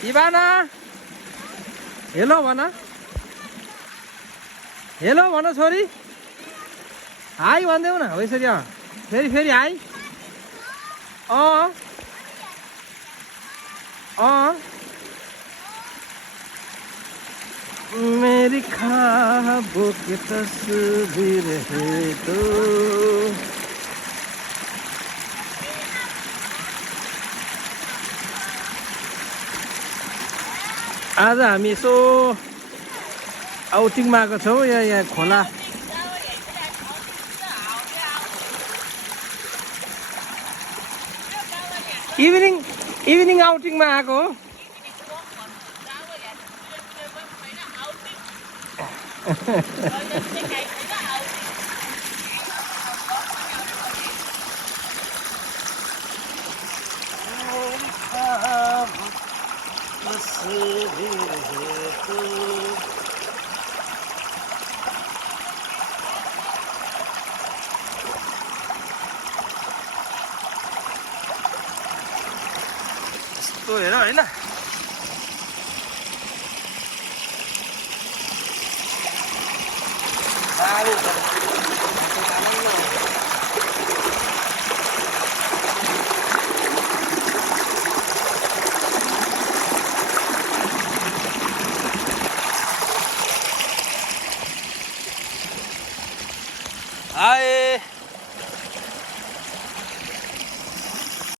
इभाना hello भन hello भन छोरी हाई भन्देऊ न हो यसरी फेरि फेरि हाई मेरी ख्वाबों की तस्वीर है तो आज हामी यसो आउटिङमा आएको छौँ यहाँ खोला इभिनिङ आउटिङमा आएको हो यस्तो हेर होइन